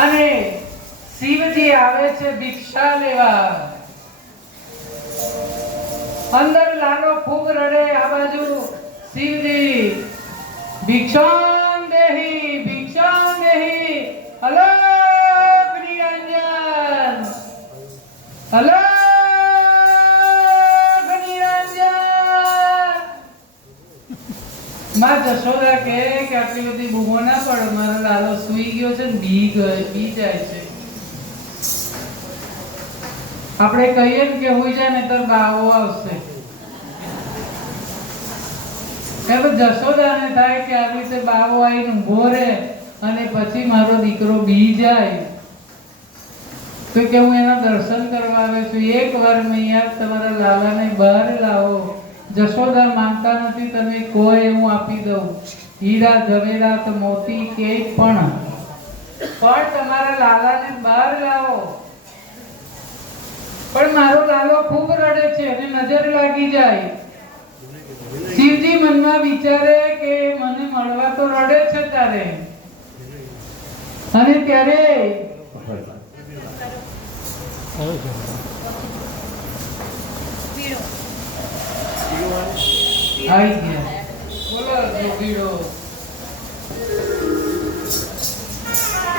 અને શિવજી આવે છે ભિક્ષા લેવા. અંદર લાલો ખૂબ રડે, આ બાજુ શિવજી ભિક્ષામ દેહી ભિક્ષામ દેહી. અલોક નિરંજન અલોક નિરંજન. માં જશોદા કહે કે આટલી બધી બૂમો ના પડો, મારો લાલો સૂઈ ગયો છે ને બી જાય છે. આપણે કહીએ ને કે હોઈ જાય ને તો બાવો આવશે. જશોદાને થાય કે આવી રીતે બાવો આવીને ઊભો રહે અને પછી મારો દીકરો બી જાય તો કે હું એના દર્શન કરવા આવે છું. એક વાર મૈયા તમારા લાલાને બહાર લાવો. જશોદા માંગતા નથી, તમે કોઈ હું આપી દઉં, હીરા જવેરાત મોતી કે પણ તમારા લાલાને બહાર લાવો. પણ મારો લાલો ખૂબ રડે છે અને નજર લાગી જાય. શિવજી મનમાં વિચારે કે મને મળવા તો રડે છે તારે, અને ત્યારે આવી ગયા. બોલો જોગીડો.